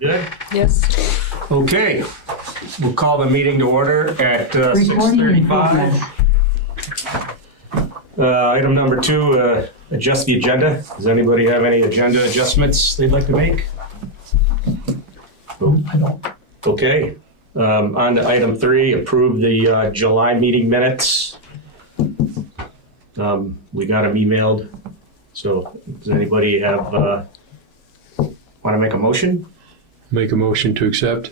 Good? Yes. Okay, we'll call the meeting to order at 6:35. Item number 2, adjust the agenda. Does anybody have any agenda adjustments they'd like to make? I don't. Okay, on to item 3, approve the July meeting minutes. We got them emailed, so does anybody have, want to make a motion? Make a motion to accept.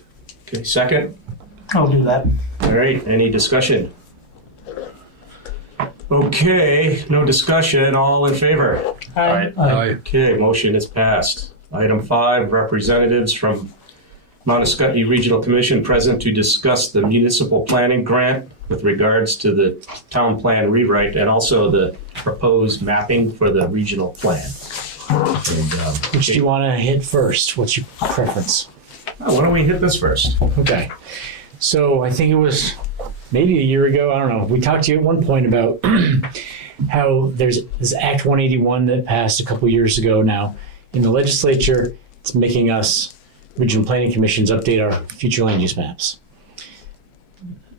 Okay, second? I'll do that. All right, any discussion? Okay, no discussion, all in favor? Aye. Okay, motion is passed. Item 5, representatives from Mount Escutney Regional Commission present to discuss the municipal planning grant with regards to the town plan rewrite and also the proposed mapping for the regional plan. And, Which do you want to hit first? What's your preference? why don't we hit this first? Okay. So I think it was maybe a year ago, I don't know. We talked to you at one point about how there's this Act 181 that passed a couple years ago now in the legislature. It's making us regional planning commissions update our future land use maps.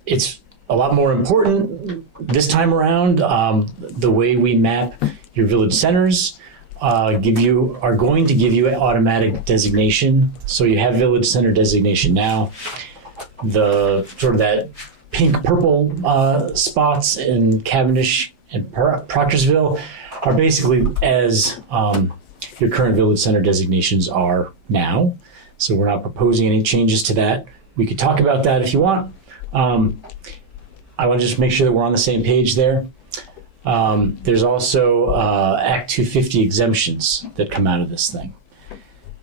It's a lot more important this time around. The way we map your village centers are going to give you an automatic designation. So you have village center designation now. The sort of that pink purple spots in Cavendish and Proctorsville are basically as your current village center designations are now. So we're not proposing any changes to that. We could talk about that if you want. I want to just make sure that we're on the same page there. There's also Act 250 exemptions that come out of this thing.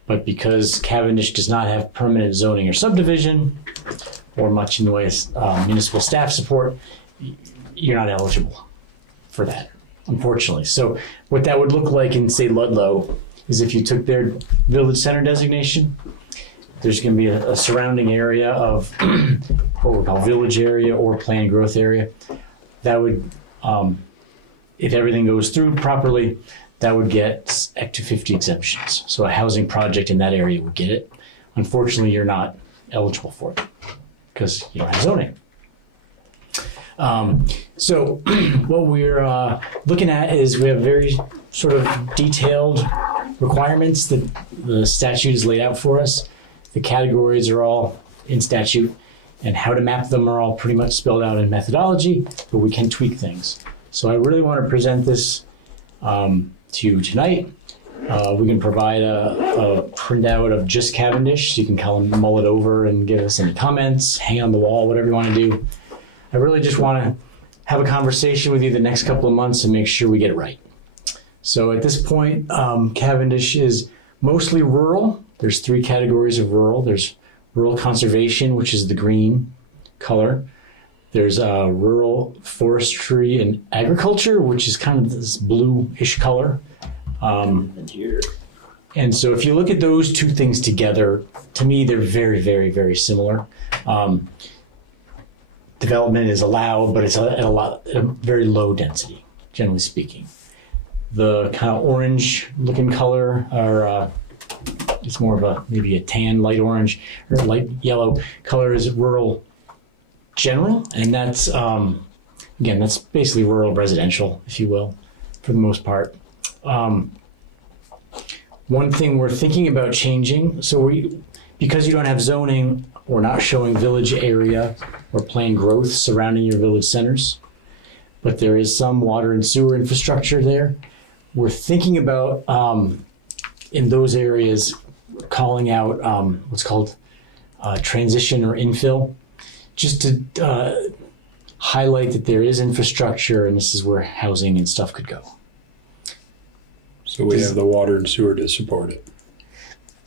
But because Cavendish does not have permanent zoning or subdivision, or much in the way of municipal staff support, you're not eligible for that, unfortunately. So what that would look like in, say, Ludlow, is if you took their village center designation, there's going to be a surrounding area of what we call village area or planned growth area. That would, if everything goes through properly, that would get Act 250 exemptions. So a housing project in that area would get it. Unfortunately, you're not eligible for it because you don't have zoning. So what we're looking at is we have very sort of detailed requirements that the statute has laid out for us. The categories are all in statute, and how to map them are all pretty much spelled out in methodology, but we can tweak things. So I really want to present this to you tonight. We can provide a printout of just Cavendish, so you can mull it over and give us any comments, hang on the wall, whatever you want to do. I really just want to have a conversation with you the next couple of months and make sure we get it right. So at this point, Cavendish is mostly rural. There's 3 categories of rural. There's rural conservation, which is the green color. There's rural forestry and agriculture, which is kind of this bluish color. And so if you look at those 2 things together, to me, they're very, very, very similar. Development is allowed, but it's at a very low density, generally speaking. The kind of orange looking color are it's more of maybe a tan, light orange or light yellow color is rural general. And that's, again, that's basically rural residential, if you will, for the most part. One thing we're thinking about changing, so because you don't have zoning, we're not showing village area or planned growth surrounding your village centers, but there is some water and sewer infrastructure there. We're thinking about, in those areas, calling out what's called transition or infill, just to highlight that there is infrastructure and this is where housing and stuff could go. So we have the water and sewer to support it.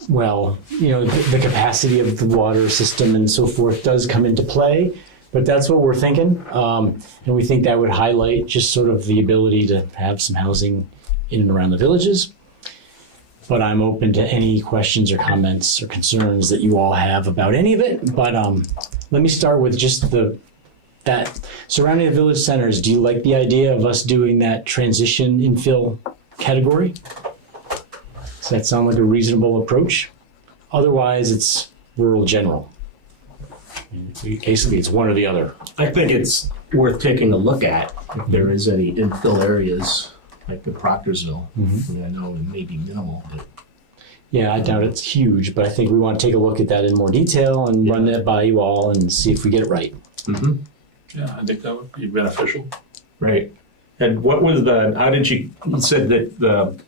Well, the capacity of the water system and so forth does come into play, but that's what we're thinking. And we think that would highlight just sort of the ability to have some housing in and around the villages. But I'm open to any questions or comments or concerns that you all have about any of it. But let me start with just that surrounding the village centers. Do you like the idea of us doing that transition infill category? Does that sound like a reasonable approach? Otherwise, it's rural general. Basically, it's one or the other. I think it's worth taking a look at if there is any infill areas like the Proctorsville. I mean, I know it may be minimal, but Yeah, I doubt it's huge, but I think we want to take a look at that in more detail and run that by you all and see if we get it right. Yeah, I think that would be beneficial. Right. And what was how did you said that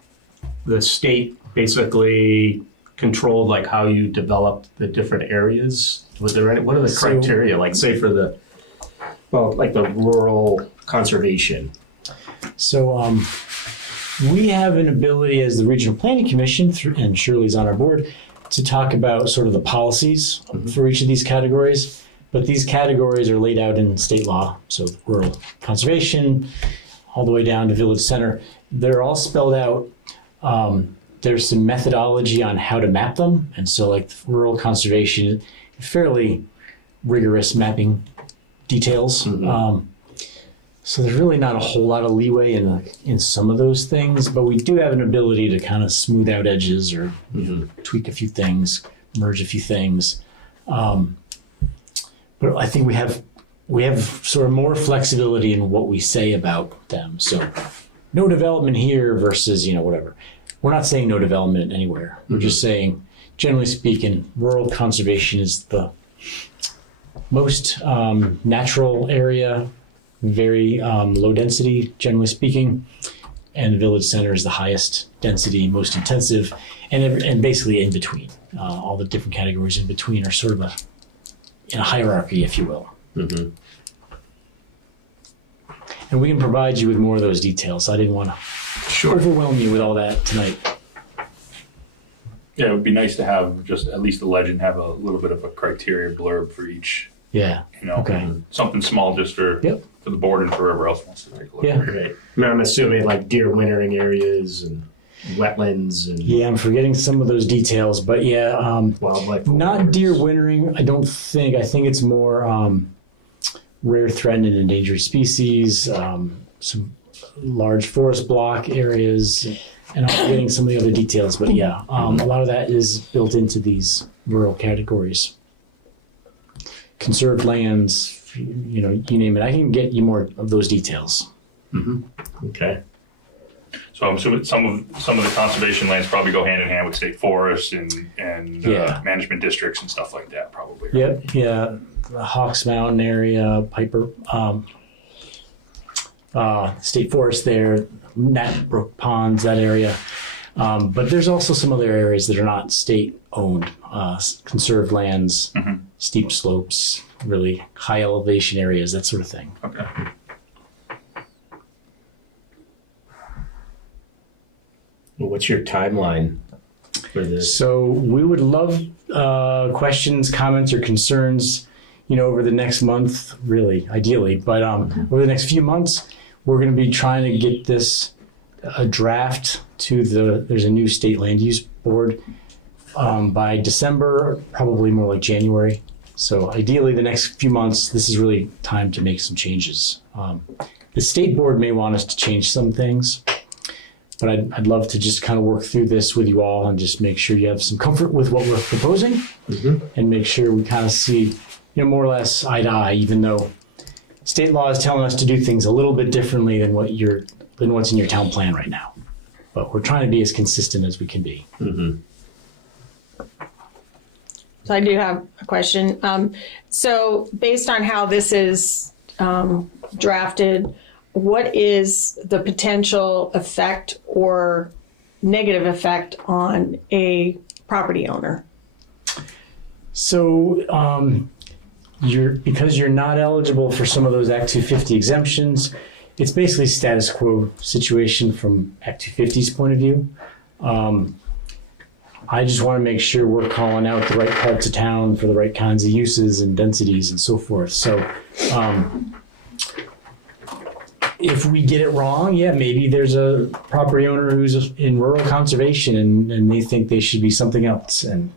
the state basically controlled like how you developed the different areas? Was there what are the criteria? Like say for like the rural conservation? So we have an ability as the Regional Planning Commission, and Shirley's on our board, to talk about sort of the policies for each of these categories. But these categories are laid out in state law. So rural conservation, all the way down to village center. They're all spelled out. There's some methodology on how to map them. And so like rural conservation, fairly rigorous mapping details. So there's really not a whole lot of leeway in some of those things, but we do have an ability to kind of smooth out edges or tweak a few things, merge a few things. But I think we have sort of more flexibility in what we say about them. So no development here versus, whatever. We're not saying no development anywhere. We're just saying, generally speaking, rural conservation is the most natural area, very low density, generally speaking, and the village center is the highest density, most intensive, and basically in between. All the different categories in between are sort of in a hierarchy, if you will. And we can provide you with more of those details. I didn't want to overwhelm you with all that tonight. Yeah, it would be nice to have just at least the legend have a little bit of a criteria blurb for each. Yeah. Okay. Something small just for the board and for whoever else wants to take a look. Yeah. Right. I mean, I'm assuming like deer wintering areas and wetlands and Yeah, I'm forgetting some of those details, but wildlife. not deer wintering. I don't think. I think it's more rare, threatened, and endangered species. Some large forest block areas, and I'm forgetting some of the other details. But a lot of that is built into these rural categories. Conserved lands, you name it. I can get you more of those details. Okay. So I'm assuming some of the conservation lands probably go hand in hand with state forests and management districts and stuff like that, probably. Right? Yep. Yeah. The Hawks Mountain area, Piper, state forest there, Nat Brook Ponds, that area. But there's also some other areas that are not state owned, conserved lands, steep slopes, really high elevation areas, that sort of thing. Okay. Well, what's your timeline for this? So we would love questions, comments, or concerns, over the next month, really, ideally. But over the next few months, we're going to be trying to get this a draft to there's a new state land use board by December, probably more like January. So ideally, the next few months, this is really time to make some changes. The state board may want us to change some things, but I'd love to just kind of work through this with you all and just make sure you have some comfort with what we're proposing and make sure we kind of see, more or less eye to eye, even though state law is telling us to do things a little bit differently than what's in your town plan right now. But we're trying to be as consistent as we can be. So I do have a question. So based on how this is drafted, what is the potential effect or negative effect on a property owner? So because you're not eligible for some of those Act 250 exemptions, it's basically status quo situation from Act 250's point of view. I just want to make sure we're calling out the right parts of town for the right kinds of uses and densities and so forth. So if we get it wrong, maybe there's a property owner who's in rural conservation and they think they should be something else. And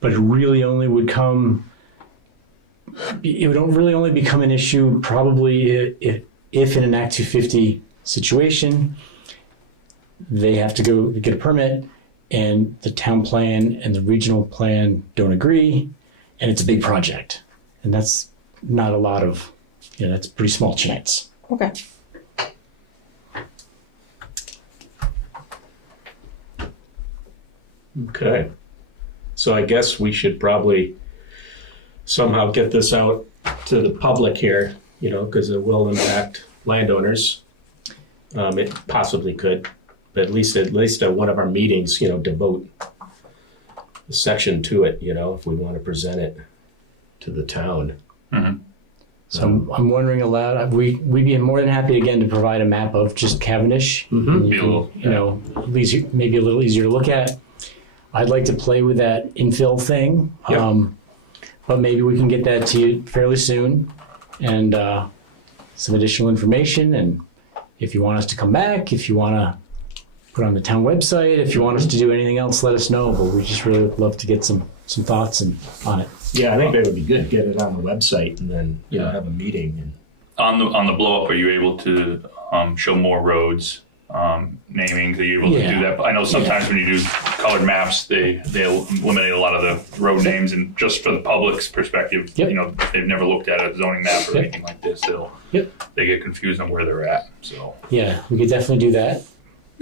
but it really only would really only become an issue probably if in an Act 250 situation, they have to go get a permit and the town plan and the regional plan don't agree, and it's a big project. And that's not a lot of, that's a pretty small chance. Okay. Okay. So I guess we should probably somehow get this out to the public here, because it will impact landowners. It possibly could, but at least at one of our meetings, devote a section to it, if we want to present it to the town. Mhm. So I'm wondering aloud, we'd be more than happy again to provide a map of just Cavendish. Mhm. Be a little- At least maybe a little easier to look at. I'd like to play with that infill thing, Yep. but maybe we can get that to you fairly soon, and some additional information. And if you want us to come back, if you want to put it on the town website, if you want us to do anything else, let us know. But we just really would love to get some thoughts on it. Yeah, I think that would be good. Get it on the website and then have a meeting. And On the blow up, are you able to show more roads, namings? Are you able to Yeah. do that? I know sometimes when you do colored maps, they'll eliminate a lot of the road names, and just for the public's perspective, Yep. if they've never looked at a zoning map or Yep. anything like this, Yep. they get confused on where they're at. So Yeah, we could definitely do that.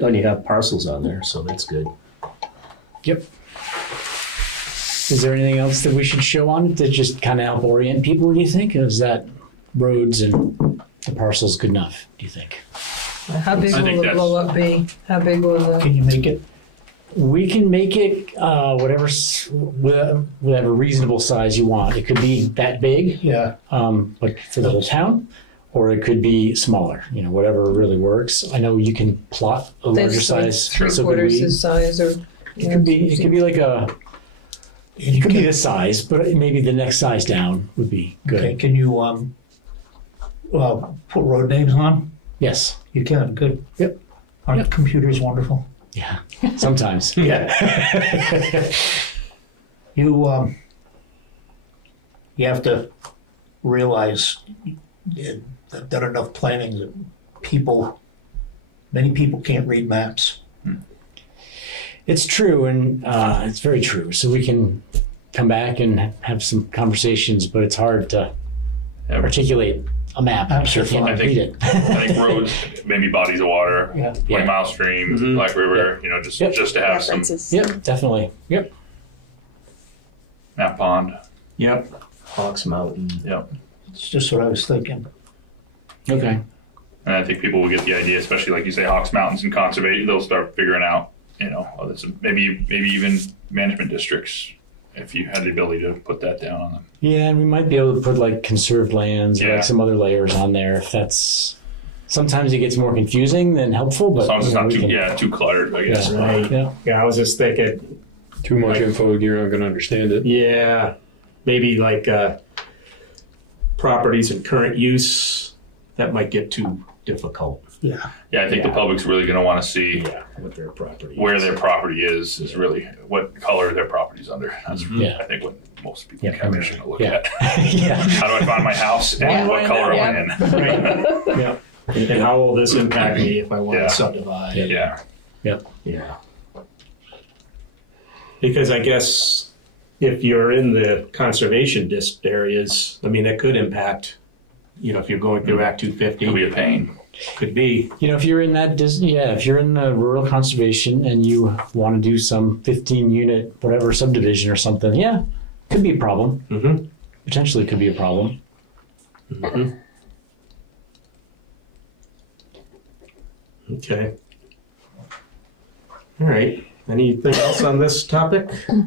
and you have parcels on there, so that's good. Yep. Is there anything else that we should show on it to just kind of help orient people, do you think? Or is that roads and the parcels good enough, do you think? How big I think will the that's- blow up be? How big will the? Can you make it? We can make it whatever reasonable size you want. It could be that big, Yeah. but for the whole town, or it could be smaller. Whatever really works. I know you can plot a larger That's like size. three so could quarters we- the size, or It could be like a. It could be this size, but maybe the next size down would be good. Okay, can you put road names on? Yes. You can, good. Yep. Aren't Yep. computers wonderful? Yeah. Sometimes. Yeah. You have to realize I've done enough planning that many people can't read maps. It's true, and it's very true. So we can come back and have some conversations, but it's hard to articulate a map if you can't I read it. think roads, maybe bodies of water, Yeah. 20 Mile Stream, Mhm. Black River, Yep. just to have some References. Yep, definitely. Yep. Map Pond. Yep. Hawks Mountain. Yep. It's just what I was thinking. Okay. And I think people will get the idea, especially like you say, Hawks Mountains and conservation. They'll start figuring out, maybe even management districts, if you had the ability to put that down on them. Yeah, and we might be able to put like conserved lands or Yeah. like some other layers on there if that's. Sometimes it gets more confusing than helpful, but As long as it's not we too cluttered, I guess. Yeah. Right. Yeah. Yeah, I was just thinking, Too much info, you're not going to understand it. yeah, maybe like properties in current use, that might get too difficult. Yeah. Yeah, I think the public's really going to want to see Yeah, with their property. where their property is really what color their property's under. That's Yeah. I think what most people in Yeah. Cavendish are going to look Yeah. at. Yeah. How do I find my house and Yeah. what color Yeah. am I in? Yeah. And how will this impact me if I want Yeah. to subdivide? Yeah. Yeah. Because I guess if you're in the conservation district areas, I mean, that could impact, if you're going through Act It'll be 250, a pain. could be. If you're in that, if you're in the rural conservation and you want to do some 15-unit whatever subdivision or something, yeah, could be a problem. Mm-hmm. Potentially could be a problem. Mm-hmm. Okay. All right. Anything else on this topic? All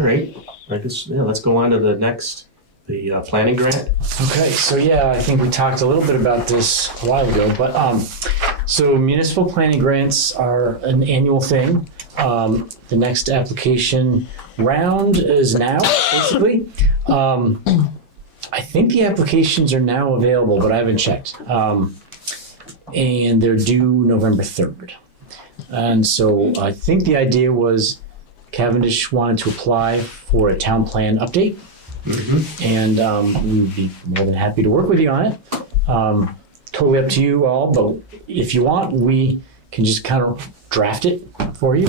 right. I guess, let's go on to the next, the planning grant. Okay, so I think we talked a little bit about this a while ago, but so municipal planning grants are an annual thing. The next application round is now, basically. I think the applications are now available, but I haven't checked. And they're due November 3rd. And so I think the idea was Cavendish wanted to apply for a town plan update. And we would be more than happy to work with you on it. Totally up to you all, but if you want, we can just kind of draft it for you.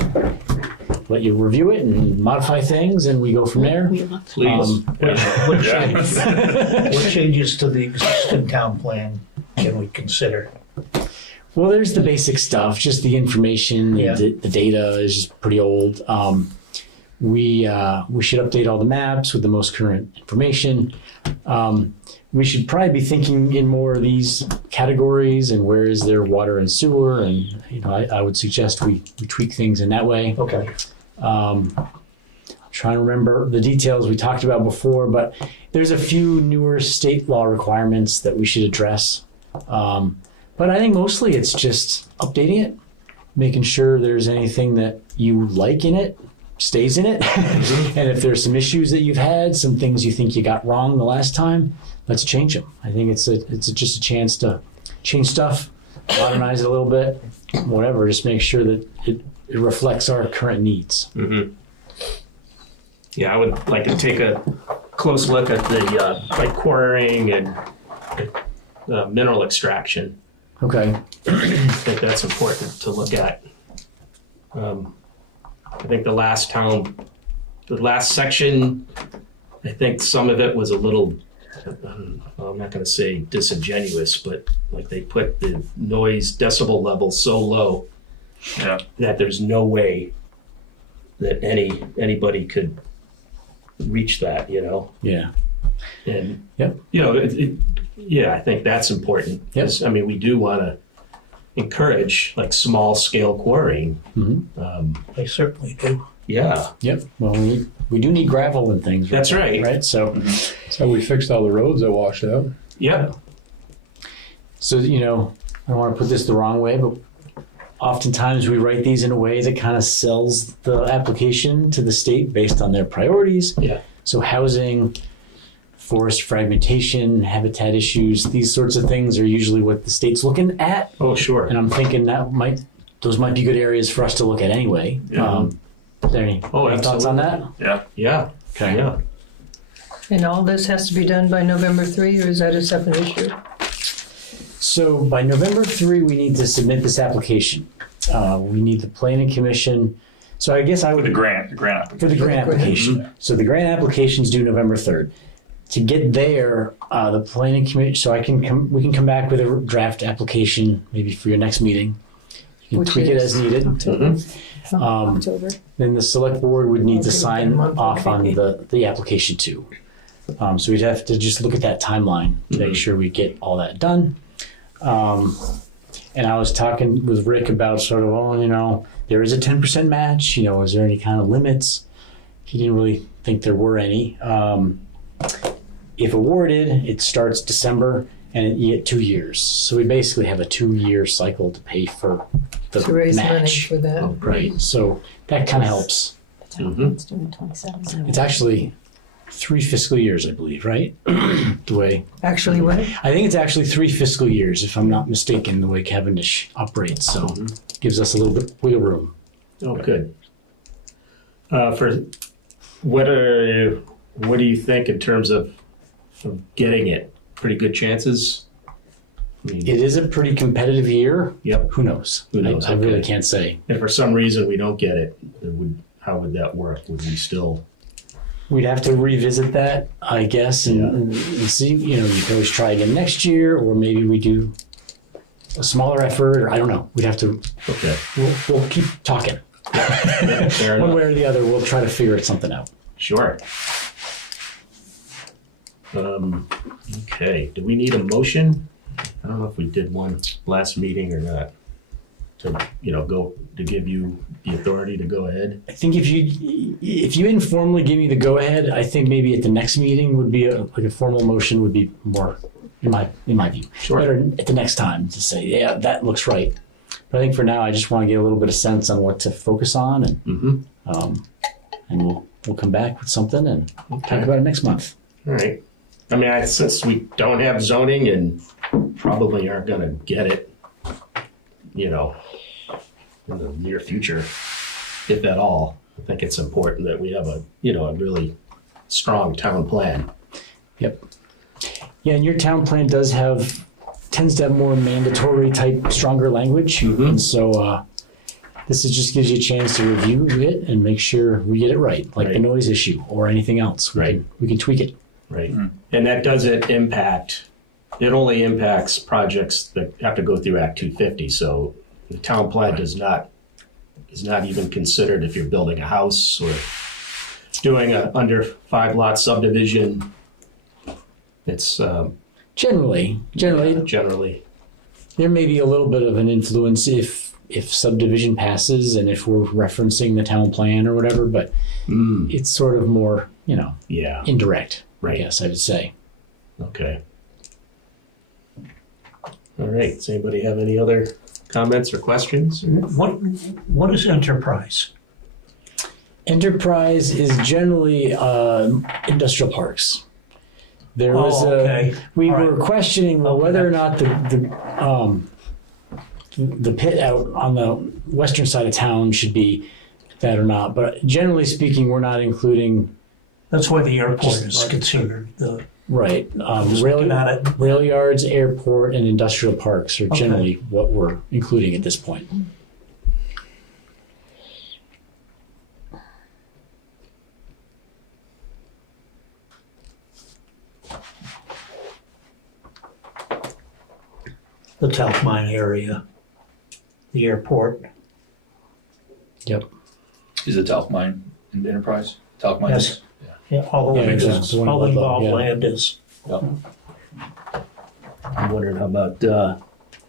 Let you review it and modify things, and we go from there. Please. What Yeah. what changes to the existing town plan can we consider? Well, there's the basic stuff, just the information. Yeah. The data is just pretty old. We should update all the maps with the most current information. We should probably be thinking in more of these categories and where is there water and sewer, and I would suggest we tweak things in that way. Okay. I'm trying to remember the details we talked about before, but there's a few newer state law requirements that we should address. But I think mostly it's just updating it, making sure there's anything that you like in it stays in it. And if there's some issues that you've had, some things you think you got wrong the last time, let's change them. I think it's just a chance to change stuff, modernize it a little bit, whatever. Just make sure that it reflects our current needs. Mm-hmm. Yeah, I would like to take a close look at the like quarrying and mineral extraction. Okay. I think that's important to look at. I think the last section, I think some of it was a little, I'm not going to say disingenuous, but like they put the noise decibel level so low that there's no way that anybody could reach that, Yeah. And, Yep. yeah, I think that's important. Yep. I mean, we do want to encourage like small scale quarrying. Mm-hmm. I certainly do. Yeah. Yep. Well, we do need gravel and things. That's right. Right. So, So we fixed all the roads that washed out. Yeah. so I don't want to put this the wrong way, but oftentimes we write these in a way that kind of sells the application to the state based on their priorities. Yeah. So housing, forest fragmentation, habitat issues, these sorts of things are usually what the state's looking at. Oh, sure. And I'm thinking those might be good areas for us to look at anyway. Yeah. Is there any thoughts on that? Yeah. Yeah. Okay. Yeah. And all this has to be done by November 3, or is that a separate issue? So by November 3, we need to submit this application. We need the planning commission. So I guess I would The grant application. for the grant application. So the grant application is due November 3rd. To get there, the planning commission. So we can come back with a draft application maybe for your next meeting. You can Which tweak it is as needed. October. Then the select board would need to Okay, sign month, off on okay. the application too. So we'd have to just look at that timeline, make sure we get all that done. And I was talking with Rick about sort of, there is a 10% match. Is there any kind of limits? He didn't really think there were any. If awarded, it starts December and you get 2 years. So we basically have a 2-year cycle to pay for the To raise money match. for that. Right. So that kind of helps. Mm-hmm. It's actually 3 fiscal years, I believe, right? The way Actually, what? I think it's actually 3 fiscal years, if I'm not mistaken, the way Cavendish operates. So gives us a little bit wiggle room. Oh, good. For what do you think in terms of getting it? Pretty good chances. I mean, It is a pretty competitive year. Yep. Who knows? Who knows? I really Okay. can't say. If for some reason we don't get it, how would that work? Would we still? We'd have to revisit that, I guess, and see. You can always try again next year, or maybe we do a smaller effort, or I don't know. We'd have to. Okay. We'll keep talking. Yeah, fair One enough. way or the other, we'll try to figure something out. Sure. Okay. Do we need a motion? I don't know if we did one last meeting or not. To go to give you the authority to go ahead. I think if you informally give me the go ahead, I think maybe at the next meeting would be a formal motion would be more in my view. Sure. Better at the next time to say, yeah, that looks right. But I think for now, I just want to get a little bit of sense on what to focus on, and Mm-hmm. and we'll come back with something and talk about it next month. All right. I mean, since we don't have zoning and probably aren't going to get it, in the near future, if at all, I think it's important that we have a really strong town plan. Yep. Yeah, and your town plan tends to have more mandatory type, stronger language, and so This is just gives you a chance to review it and make sure we get it right, like the Right. noise issue or anything else. We can tweak it. Right. And that doesn't impact, it only impacts projects that have to go through Act 250. So the town plan is not even considered if you're building a house or doing a under 5 lot subdivision. It's Generally, generally, there may be a little bit of an influence if subdivision passes and if we're referencing the town plan or whatever, but it's sort of more, yeah. indirect, Right. I guess I would say. Okay. All right. Does anybody have any other comments or questions? What is enterprise? Enterprise is generally industrial parks. There was we All were right. questioning whether or not the pit out on the western side of town should be that or not. But generally speaking, we're not including That's why the airport is considered the. rail looking at it. rail yards, airport, and industrial parks are generally what we're including at this point. The talc mine area, the airport. Yep. Is it talc mine in the enterprise? Talc mine? Yes. Yeah, all the Yeah, land exactly. is, The one all the above, involved yeah. land is. I'm wondering how about,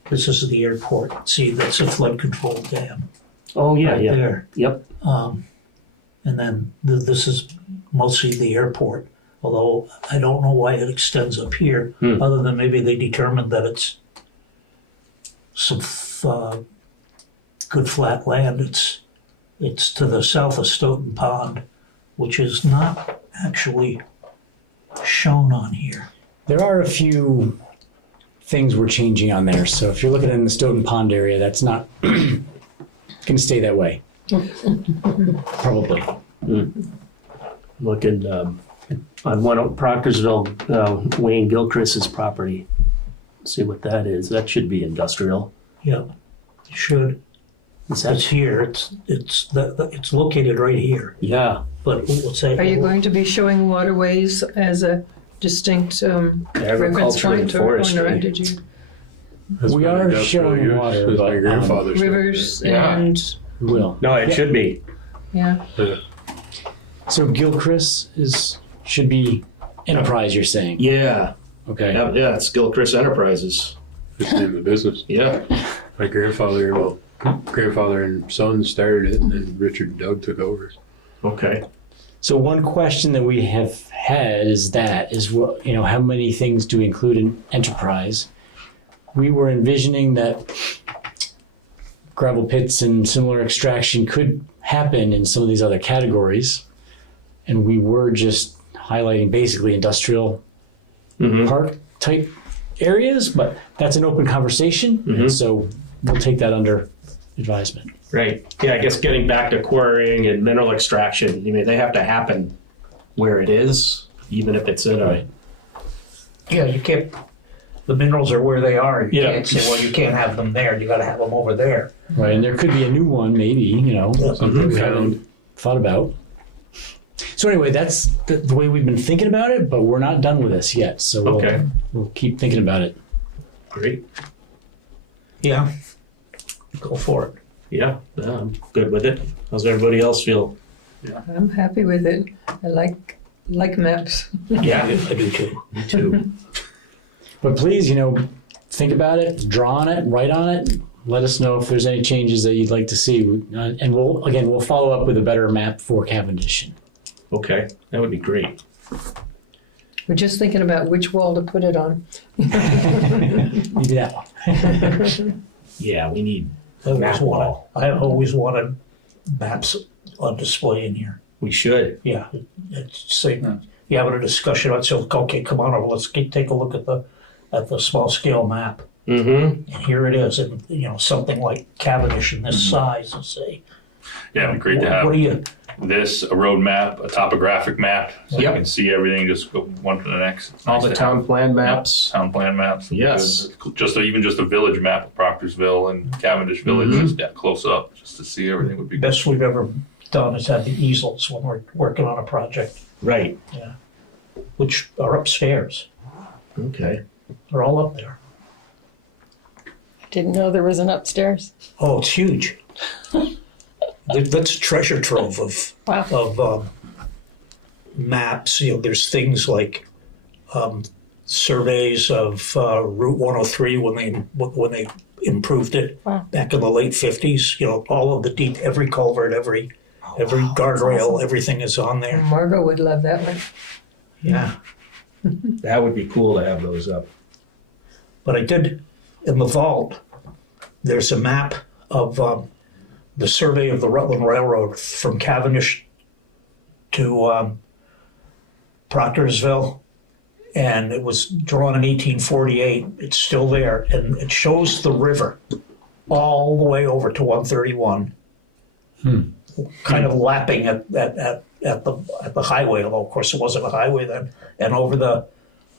This is the airport. See, that's a flood control dam. oh, yeah, right yeah. there. Yep. And then this is mostly the airport. Although I don't know why it extends up here, other than maybe they determined that it's some good flat land. It's to the south of Stoughton Pond, which is not actually shown on here. There are a few things we're changing on there. So if you're looking in the Stoughton Pond area, that's not going to stay that way. Probably. Looking on one of Proctorsville, Wayne Gilchrist's property. See what that is. That should be industrial. Yeah, it should. Is It's that? here. It's located right here. Yeah. But let's say. Are you going to be showing waterways as a distinct reference Agriculture and point or forestry. not? Did you That's We my are industrial showing use. water, That's but, my grandfather's. rivers Yeah. and We will. No, it should be. yeah? So Gilchrist should be enterprise, you're saying? Yeah. Okay. Yeah, it's Gilchrist Enterprises. It's the name of the business. Yeah. My grandfather and son started it, and then Richard and Doug took over. Okay. So one question that we have had is what, how many things do we include in enterprise? We were envisioning that gravel pits and similar extraction could happen in some of these other categories. And we were just highlighting basically industrial park type areas, but that's an open conversation. And so we'll take that under advisement. Right. Yeah, I guess getting back to quarrying and mineral extraction, they have to happen where it is, even if it's in a. Yeah, you can't. The minerals are where they are. You Yeah. can't say, well, you can't have them there. You got to have them over there. Right. And there could be a new one, maybe, Something we haven't thought about. So anyway, that's the way we've been thinking about it, but we're not done with this yet. So we'll keep thinking about it. Great. Yeah. Go for it. Yeah, I'm good with it. How's everybody else feel? I'm happy with it. I like maps. Yeah, I do too. me too. But please, think about it, draw on it, write on it. Let us know if there's any changes that you'd like to see. And we'll follow up with a better map for Cavendish. Okay, that would be great. We're just thinking about which wall to put it on. You do that one. Yeah, we need. I always wanted maps on display in here. We should. Yeah. It's say you having a discussion about, so okay, come on over, let's take a look at the small scale map. Mm-hmm. And here it is, and something like Cavendish in this size, and say, Yeah, it'd be great to have. What do you? this, a road map, a topographic map, so you Yep. can see everything, just go one to the next. It's All nice the to town plan have. maps. Town plan maps. Yes. Even just a village map of Proctorsville and Cavendish Village, Mhm. just close up, just to see everything would be good. Best we've ever done is have the easels when we're working on a project, Right. which are upstairs. Okay. They're all up there. Didn't know there was an upstairs. Oh, it's huge. That's a treasure trove of Wow. maps. You know, there's things like surveys of Route 103 when they improved it Wow. back in the late 50s. You know, all of the deep, every culvert, every guardrail, everything is on there. Margot would love that one. Yeah. That would be cool to have those up. But I did, in the vault, there's a map of the survey of the Rutland Railroad from Cavendish to Proctorsville. And it was drawn in 1848. It's still there. And it shows the river all the way over to 131. Kind of lapping at the highway, although of course it wasn't a highway then. And over the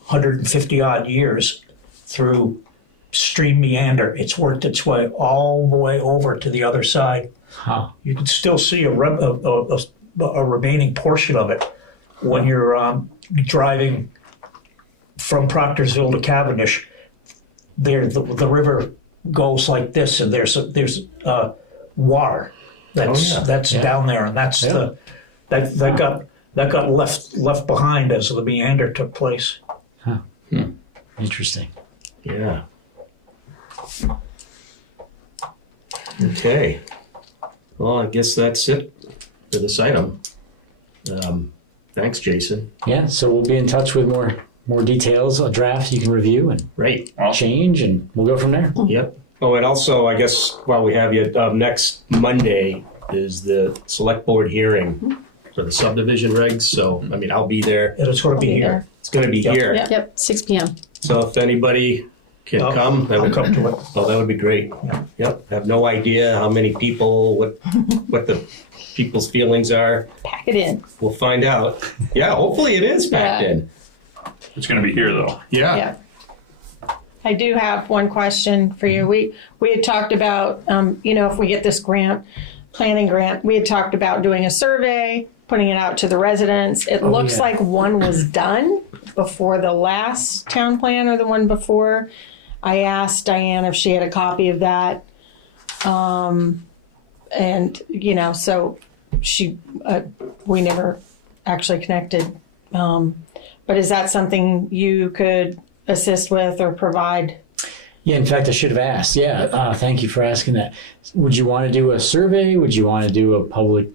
150 odd years through stream meander, it's worked its way all the way over to the other side. Huh. You can still see a remaining portion of it when you're driving from Proctorsville to Cavendish. There, the river goes like this, and there's water that's Yeah. down there, and that's Yeah. that got left behind as the meander took place. Interesting. Yeah. Okay. Well, I guess that's it for this item. Thanks, Jason. Yeah, so we'll be in touch with more details, a draft you can review and Right. change, and we'll go from there. Yep. Oh, and also, I guess while we have you, next Monday is the select board hearing for the subdivision regs. So, I mean, I'll be there. And it's going to be I'll be here. It's going to be here. Yep. Yep, 6 p.m. So if anybody can come, that I'll would come to it. Oh, that would be great. Yep. Have no idea how many people, what the people's feelings are. Pack it in. We'll find out. Yeah, hopefully it is packed Yeah. in. It's gonna be here though. Yeah. I do have one question for you. We had talked about, if we get this planning grant, we had talked about doing a survey, putting it out to the residents. It looks yeah. like one was done before the last town plan or the one before. I asked Diane if she had a copy of that. So we never actually connected. But is that something you could assist with or provide? Yeah, in fact, I should have asked. Yeah, thank you for asking that. Would you want to do a survey? Would you want to do a public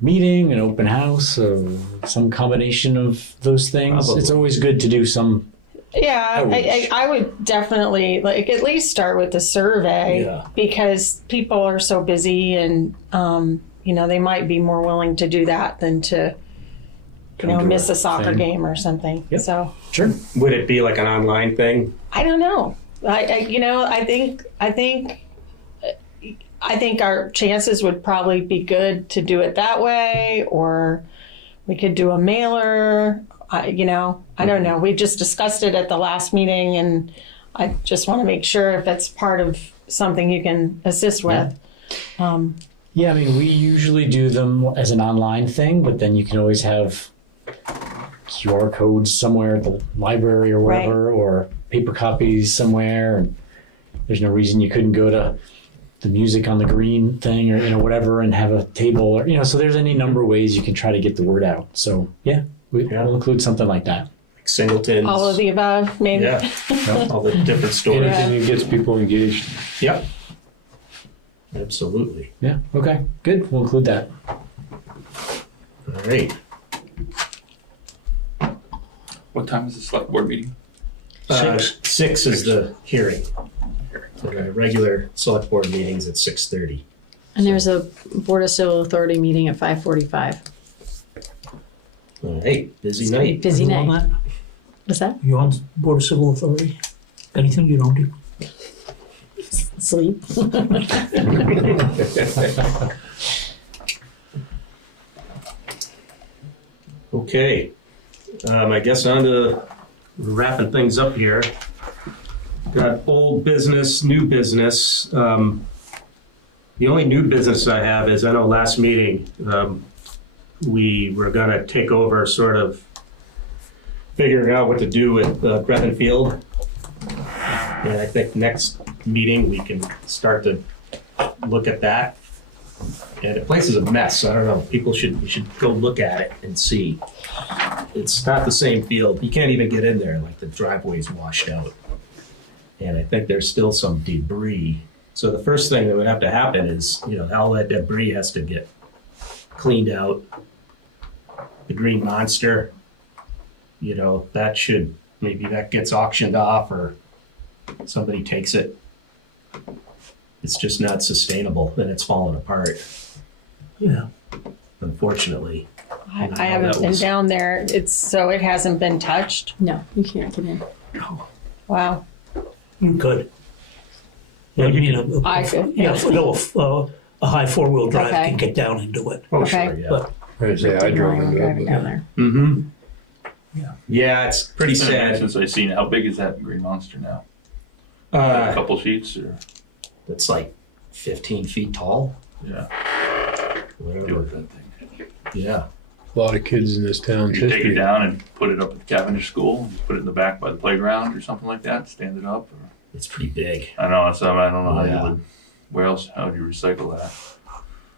meeting, an open house, or some combination of those things? Probably. It's always good to do some. Yeah, I would definitely at least start with the survey Yeah. because people are so busy and they might be more willing to do that than to miss a soccer thing. game or something. Yep. So Sure. Would it be like an online thing? I don't know. I think our chances would probably be good to do it that way, or we could do a mailer. I don't know. We just discussed it at the last meeting, and I just want to make sure if it's part of something you can assist with. Yeah, I mean, we usually do them as an online thing, but then you can always have QR codes somewhere at the library or whatever, or paper copies somewhere. And there's no reason you couldn't go to the music on the green thing or whatever and have a table or so there's any number of ways you can try to get the word out. So we'll include something like that. Like singletons? All of the above, maybe. Yeah. All the different stories. Anything that gets people engaged. Yep. Absolutely. Yeah. Okay. Good. We'll include that. All right. What time is the select board meeting? 6 is the hearing. So the regular select board meeting's at 6:30. And there's a Board of Civil Authority meeting at 5:45. All right. Busy It's gonna be night. busy You on night. that? What's that? You on Board of Civil Authority? Anything you don't do? Sleep. Okay, I guess on to wrapping things up here. Got old business, new business. The only new business I have is, I know last meeting, we were gonna take over sort of figuring out what to do with Gretchen Field. And I think next meeting, we can start to look at that. And the place is a mess. I don't know. You should go look at it and see. It's not the same field. You can't even get in there. Like, the driveway's washed out. And I think there's still some debris. So the first thing that would have to happen is, all that debris has to get cleaned out. The green monster, maybe that gets auctioned off or somebody takes it. It's just not sustainable, and it's falling apart, Yeah. unfortunately. I haven't been down there. It hasn't been touched. No, you can't get in. Wow. You could. Yeah, I could. a high four-wheel drive Okay. can get down into it. Oh, Okay. sure, yeah. But I'd say I drove into Driving it. down there. Mm-hmm. Yeah, it's pretty sad. Since I've seen it, how big is that green monster now? A Uh, couple sheets or? it's like 15 feet tall. Yeah. Deal Whatever. with that thing. Yeah. A lot of kids in this town. You take it down and put it up at the Cavendish school, and put it in the back by the playground or something like that, stand it up. Or, It's pretty big. I know, I don't know how Yeah. you would, where else, how would you recycle that?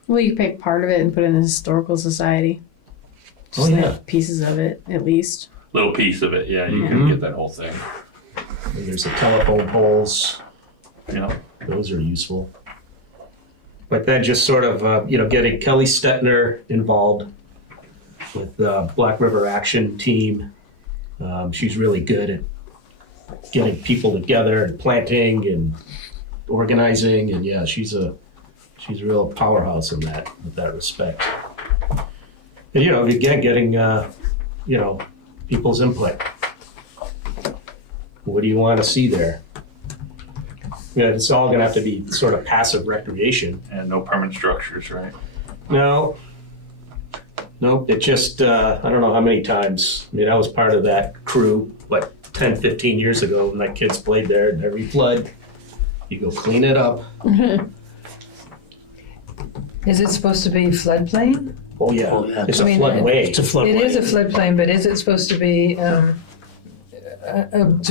Well, you pick part of it and put it in the historical society. Just Oh, yeah. like pieces of it, at least. Little piece of it, yeah, you Mhm. can get that whole thing. And there's the telephone poles. Yeah. Those are useful. But then just sort of, getting Kelly Stetner involved with the Black River Action Team. She's really good at getting people together and planting and organizing. And yeah, she's a real powerhouse in that respect. And, again, getting, people's input. What do you want to see there? Yeah, it's all going to have to be sort of passive recreation. And no permanent structures, right? No. Nope. It just, I don't know how many times. I mean, I was part of that crew, 10, 15 years ago when my kids played there, and every flood, you go clean it up. Is it supposed to be floodplain? Oh, yeah. Oh, yeah. It's a I mean, floodway. it's a floodway. It is a floodplain, but is it supposed to be to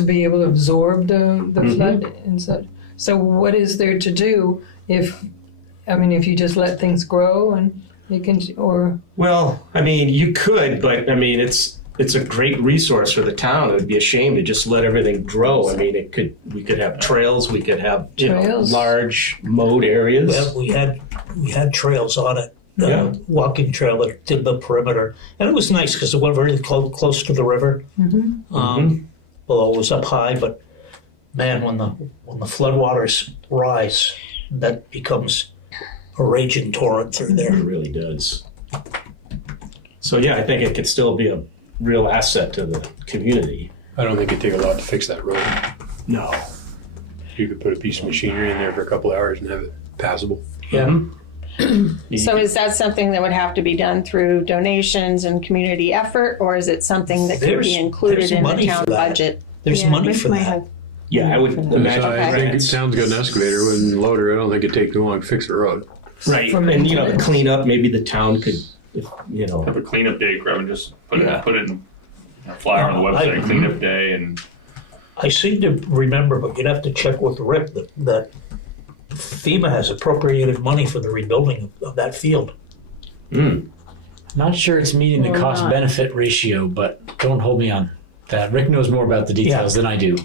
be able to absorb the flood and such? So what is there to do if you just let things grow and you can, or Well, I mean, you could, but I mean, it's a great resource for the town. It would be a shame to just let everything grow. I mean, we could have trails, we could have Trails. large mowed areas. Well, we had trails on it. Yeah. Walking trail that did the perimeter, and it was nice because it went very close to the river. Although it was up high, but man, when the floodwaters rise, that becomes a raging torrent through It there. really does. So yeah, I think it could still be a real asset to the community. I don't think it'd take a lot to fix that road. No. You could put a piece of machinery in there for a couple of hours and have it passable. Yeah. So is that something that would have to be done through donations and community effort, or is it something that could There's- be included there's in the money town for that. budget? There's Yeah, money Rick for might that. have- Yeah, I would imagine. I think grants. town's got an excavator and loader. I don't think it'd take too long to fix the road. Right, For and the maintenance. cleanup, maybe the town could, Have a cleanup day, grab and just put Yeah. it in a flyer on the website, cleanup day, and I seem to remember, but you'd have to check with Rick that FEMA has appropriated money for the rebuilding of that field. Not sure it's meeting the Well, cost not. benefit ratio, but don't hold me on that. Rick knows more about the details than I do.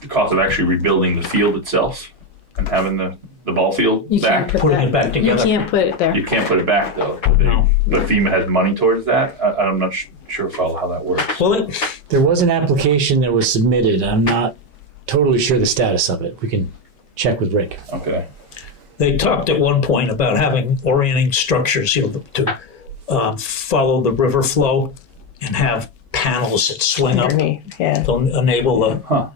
the cost of actually rebuilding the field itself and having the ball field You can't back. put Putting that. it back You together. can't put it there. You can't put it back though. No. But FEMA has money towards that. I'm not sure follow how that works. Well, There was an application that was submitted. I'm not totally sure the status of it. We can check with Rick. Okay. they talked at one point about having orienting structures, to follow the river flow and have panels that swing up Underneath, yeah. to enable the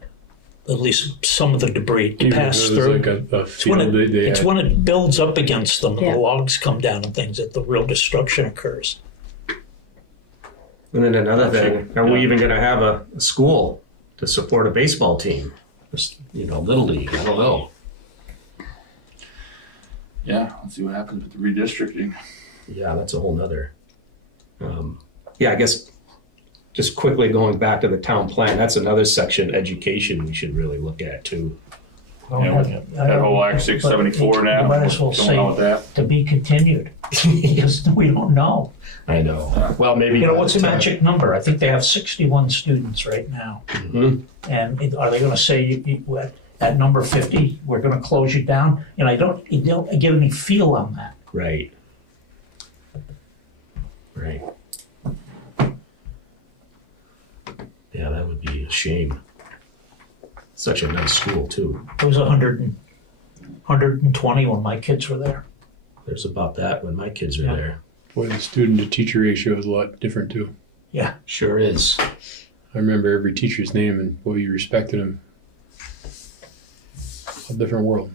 at least some of the debris to Even pass if it was through. like a It's when field they it's had. when it builds up against them and Yeah. the logs come down and things that the real destruction occurs. And then another thing, are we even gonna have a school to support a baseball team? Little league, I don't know. Yeah, let's see what happens with the redistricting. Yeah, that's a whole nother. Yeah, I guess just quickly going back to the town plan, that's another section, education, we should really look at too. Yeah, that whole Act 674 now. You might as well what's going on with say that? to be continued, because we don't know. I know. Well, maybe. You know, by what's the time- magic number? I think they have 61 students right now. Mhm. And are they gonna say, at number 50, we're gonna close you down? And you don't get any feel on that. Right. Right. Yeah, that would be a shame. Such a nice school too. It was 120 when my kids were there. There's about that when my kids were Yeah. there. Boy, the student to teacher ratio is a lot different too. Sure is. I remember every teacher's name and boy, you respected them. A different world.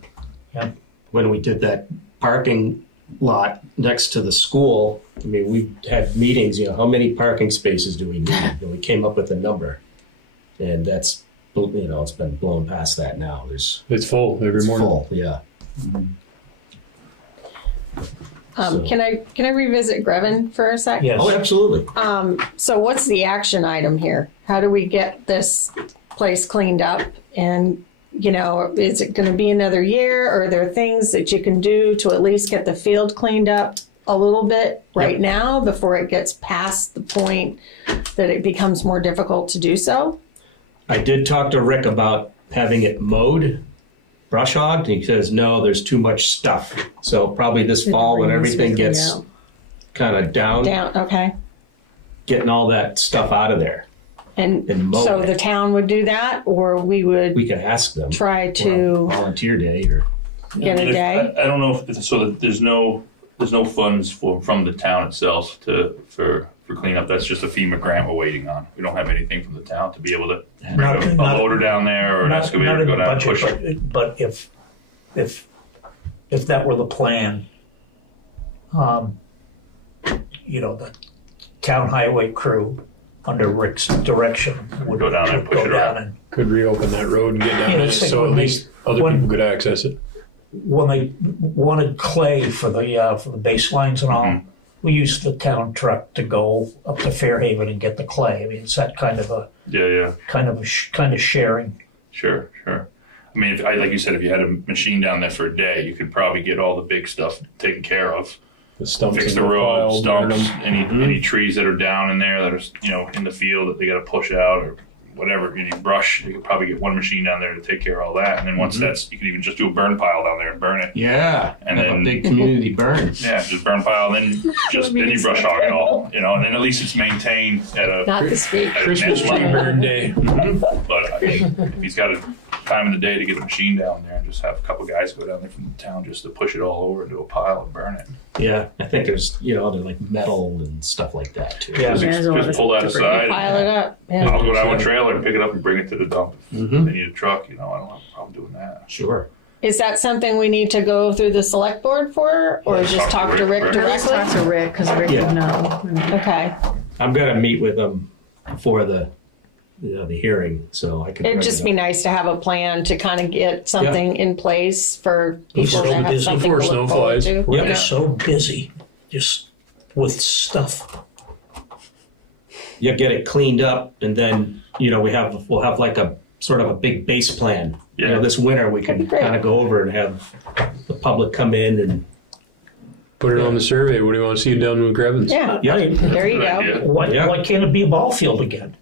When we did that parking lot next to the school, I mean, we had meetings, how many parking spaces do we need? And we came up with a number. And that's, it's been blown past that now. It's full every It's morning. full, yeah. So- Can I revisit Greven for a sec? Yes. Oh, absolutely. So what's the action item here? How do we get this place cleaned up? And, is it going to be another year? Or are there things that you can do to at least get the field cleaned up a little bit right now before it gets past the point that it becomes more difficult to do so? I did talk to Rick about having it mowed, brush hogged, and he says, no, there's too much stuff. So probably this fall when everything gets kind of down, Okay. getting all that stuff out of there. And mow so it. the town would do that, or we would We could ask them. try for a to volunteer day or. get a And day? I don't know if so that there's no funds from the town itself for cleanup. That's just a FEMA grant we're waiting on. We don't have anything from the town to be able to bring a loader down there or an excavator to go down and push it. But if that were the plan, the town highway crew under Rick's direction would Go down and push go it down around. and Could reopen that road and get down Yeah, it it's like so when at they- least other when- people could access it. when they wanted clay for the baselines and all, Mhm. we used the town truck to go up to Fairhaven and get the clay. I mean, it's that kind of sharing. Sure. I mean, like you said, if you had a machine down there for a day, you could probably get all the big stuff taken care of. The stumps Fix in the road, pile, burn stumps, 'em. any trees that are down in there that are in the field that they got to push out or whatever. Any brush, you could probably get one machine down there to take care of all that. And then once you could even just do a burn pile down there and burn it. Yeah, And have then- a big community burn. Yeah, just burn pile, then then you brush hog it all, and then at least it's maintained at a Not this week. Christmas tree burn day. But I mean, if he's got a time in the day to get a machine down there and just have a couple guys go down there from the town just to push it all over into a pile and burn it. Yeah, I think there's, they're like metal and stuff like that too. Yeah. Just pull that aside. Pile it up. Yeah. I'll go down with a trailer and pick it up and bring it to the dump. If Mhm. they need a truck, I don't have a problem doing that. Sure. Is that something we need to go through the select board for, or just talk to Rick At least talk directly? to Rick, because Rick Yeah. would know. Okay. I'm gonna meet with them for the hearing, so I can. It'd bring just it be up. nice to have a plan to kind of get something in place for He's people so to have busy something to before snow look forward flies. to. We're Yeah. so busy just with stuff. You get it cleaned up, and then we'll have like a sort of a big base plan. Yeah. This winter we That'd can be great. kind of go over and have the public come in and. Put it on the survey. What do you want to see down in Grevens? Yeah. Yeah, There you Good go. idea. Yeah. Why can't it be a ball field again?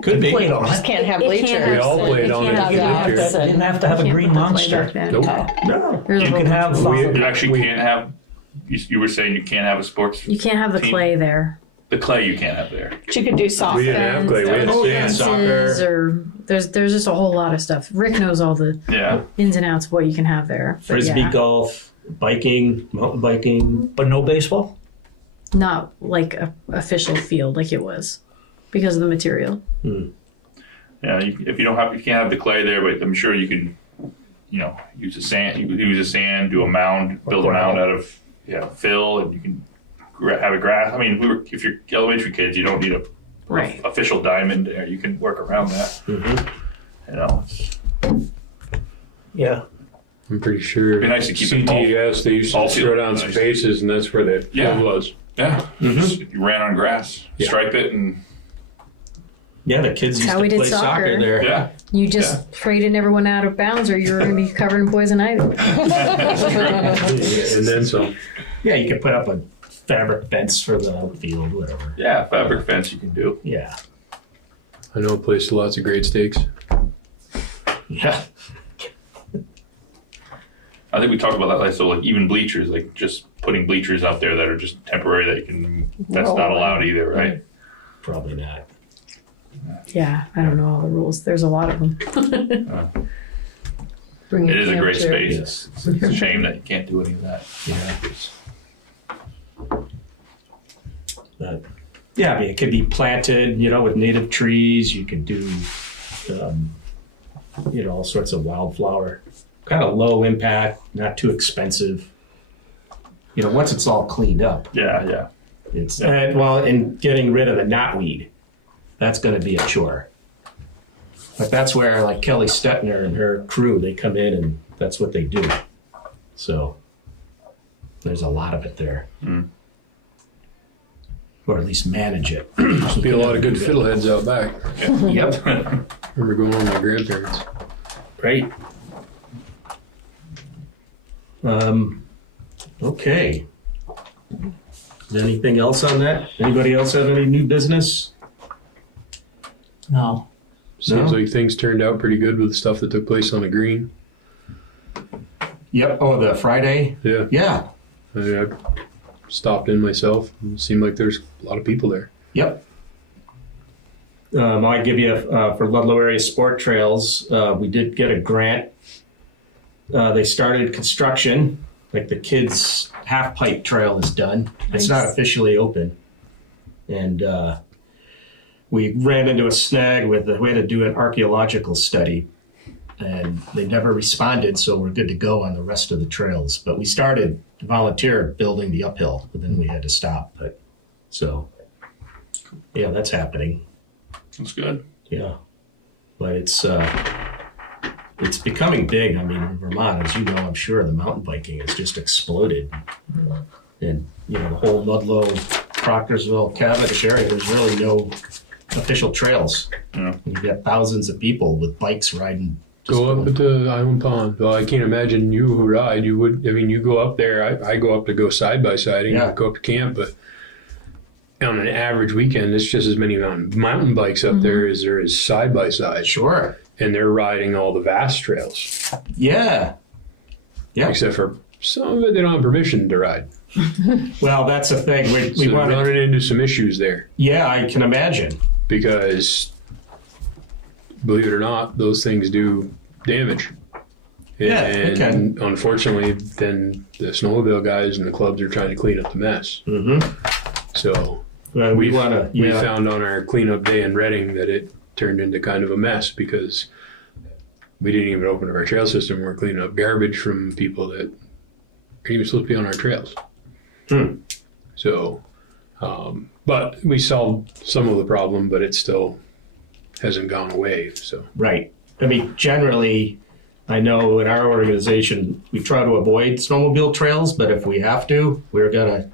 could be. Played on Just it. can't have It can't bleachers. We all played on it. Dugouts Didn't and- have to have a Can't green put the play monster. back then. Nope. No. There's a You whole can have You actually can't have. You were saying you can't have a sports. You can't have the team? clay there. The clay you can't have there. But you could do soft. We didn't have clay. We had Fence, sand. fences, Soccer. or there's just a whole lot of stuff. Rick knows all the Yeah. ins and outs of what you can have there. But Frisbee yeah, golf, biking, mountain biking. But no baseball? not like a official field like it was because of the material. Yeah, if you can't have the clay there, but I'm sure you can, use the sand. You could use the sand, do a mound, build a mound out of fill, and you can have a grass. I mean, if you're elementary kids, you don't need a official diamond there. You can work around that. Yeah. I'm pretty sure. It'd be nice to keep it CTS, they used to all throw down nice. spaces, and that's where the field was. Yeah, Just, you ran on grass, stripe it, and Yeah, the kids used how to we did play soccer soccer. there. yeah. You just traded everyone out of bounds, or you were going to be covered in poison ivy. And then some. Yeah, you could put up a fabric fence for the outfield, whatever. Yeah, fabric fence you can do. Yeah. I know a place with lots of great steaks. Yeah. I think we talked about that. Like, so like even bleachers, like just putting bleachers out there that are just temporary. That's not allowed either, right? Probably not. Yeah, I don't know all the rules. There's a lot of them. Bring It is a camp great chair. space. It's a shame that you can't do any of that. But, yeah, I mean, it could be planted, with native trees. You could do, all sorts of wildflower. Kind of low impact, not too expensive. Once it's all cleaned up, Yeah. it's and getting rid of the knotweed, that's going to be a chore. But that's where like Kelly Stetner and her crew, they come in and that's what they do. So there's a lot of it there, or at least manage it. Be a lot of good fiddleheads out back. Yep. Remember going with my grandparents. Great. Okay. Anything else on that? Anybody else have any new business? No. Seems No? like things turned out pretty good with the stuff that took place on the green. Yep. Oh, the Friday? Yeah. Yeah. I stopped in myself. It seemed like there's a lot of people there. Yep. I'll give you for Ludlow Area Sport Trails, we did get a grant. They started construction, like the kids' half pipe trail is done. It's not officially open. And we ran into a snag we had to do an archaeological study, and they never responded, so we're good to go on the rest of the trails. But we started volunteer building the uphill, but then we had to stop. Yeah, that's happening. That's good. Yeah, but it's becoming big. I mean, in Vermont, as you know, I'm sure the mountain biking has just exploded. And the whole Ludlow, Proctorsville, Cavendish area, there's really no official trails. Yeah. You've got thousands of people with bikes riding. Go up to Island Pond. Well, I can't imagine you who ride. You would. I mean, you go up there. I go up to go side by siding. Yeah. Go up to camp, but on an average weekend, it's just as many mountain bikes up there as there is side by side. Sure. And they're riding all the vast trails. Yeah. Yeah. Except for some of it, they don't have permission to ride. Well, that's the thing. We So want running into some issues there Yeah, I can imagine. because, believe it or not, those things do damage. Yeah, they and can. unfortunately, then the snowmobile guys and the clubs are trying to clean up the mess. Mm-hmm. So Well, we want to. we found on our cleanup day in Reading that it turned into kind of a mess because we didn't even open up our trail system. We're cleaning up garbage from people that aren't even supposed to be on our trails. So, but we solved some of the problem, but it still hasn't gone away. So Right. I mean, generally, I know in our organization, we try to avoid snowmobile trails, but if we have to, we're going to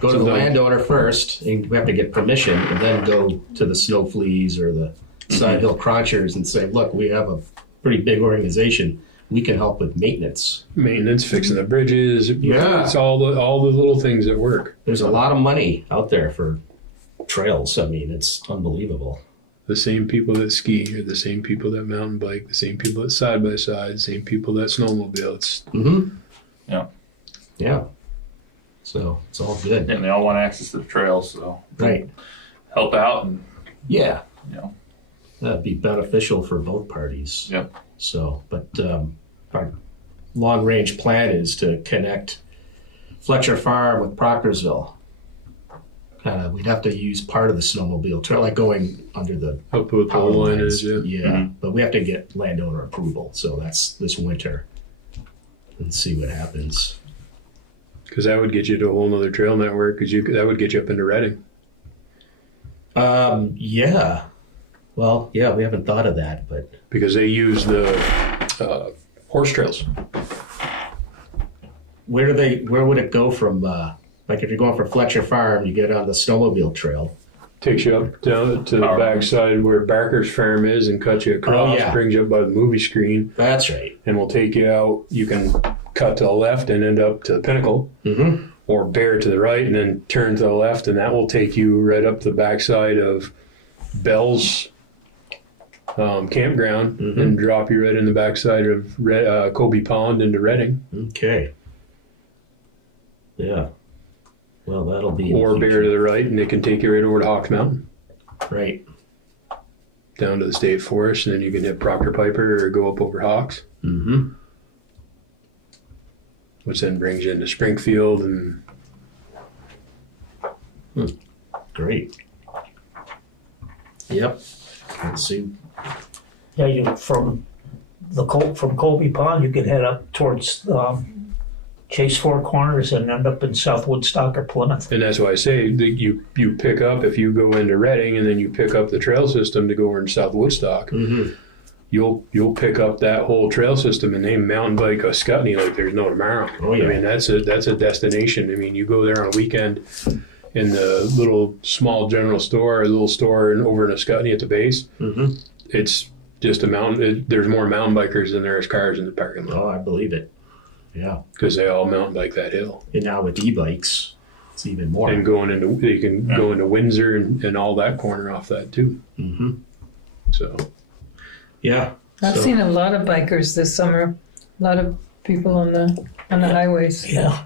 go to the landowner first, and we have to get permission, and then go to the snow fleas or the side hill crunchers and say, look, we have a pretty big organization. We can help with maintenance. fixing the bridges. Yeah. It's all the little things that work. There's a lot of money out there for trails. I mean, it's unbelievable. The same people that ski are the same people that mountain bike, the same people that side by side, the same people that snowmobile. It's Yeah. So it's all good. And they all want access to the trails, so Right. help out and Yeah. you know. That'd be beneficial for both parties. Yep. So, but our long-range plan is to connect Fletcher Farm with Proctorsville. we'd have to use part of the snowmobile trail, like going under the Up with the power line lines. is, yeah. Yeah, but we have to get landowner approval, so that's this winter. And see what happens. Because that would get you to a whole nother trail network, because that would get you up into Reading. Yeah. Well, yeah, we haven't thought of that, but Because they use the horse trails. where would it go from, like if you're going from Fletcher Farm, you get on the snowmobile trail. Takes you up down to the Power backside where Barker's Farm is and cuts you across, yeah. brings you up by the movie screen, That's right. and will take you out. You can cut to the left and end up to the Pinnacle, Mm-hmm. or bear to the right and then turn to the left, and that will take you right up the backside of Bell's campground and drop you right in the backside of Kobe Pond into Reading, Okay. Yeah. Well, that'll be. in the or bear future. to the right, and it can take you right over to Hawks Mountain, Right. down to the state forest, and then you can hit Proctor Piper or go up over Hawks, Mm-hmm. which then brings you into Springfield and Great. Yep. Let's see. Yeah, you from from Colby Pond, you could head up towards Chase Four Corners and end up in South Woodstock or Plymouth. And that's why I say that you pick up, if you go into Reading and then you pick up the trail system to go over in South Woodstock, Mm-hmm. you'll pick up that whole trail system and they mountain bike a Scutney like there's no tomorrow. Oh, yeah. I mean, that's a destination. I mean, you go there on a weekend in the little small general store, or little store over in a Scutney at the base. Mm-hmm. It's just a mountain. There's more mountain bikers than there is cars in the parking lot, Oh, I believe it. Yeah. because they all mountain bike that hill. And now with e-bikes, it's even more. And you can go into Windsor and all that corner off that too. Mm-hmm. So Yeah. I've So- seen a lot of bikers this summer. A lot of people on the highways. Yeah.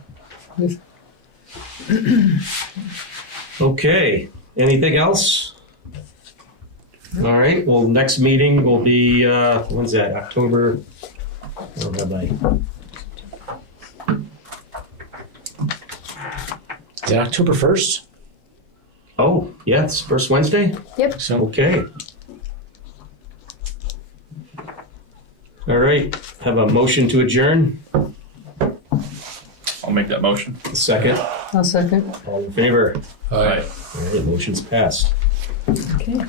Okay. Anything else? All right. Well, next meeting will be, when's that? October? Where have I? Is it October 1st? Oh, yeah, it's first Wednesday? Yep. So Okay. All right. Have a motion to adjourn. I'll make that motion. Second. I'll second. All in favor? All right. All right. Motion's passed. Okay.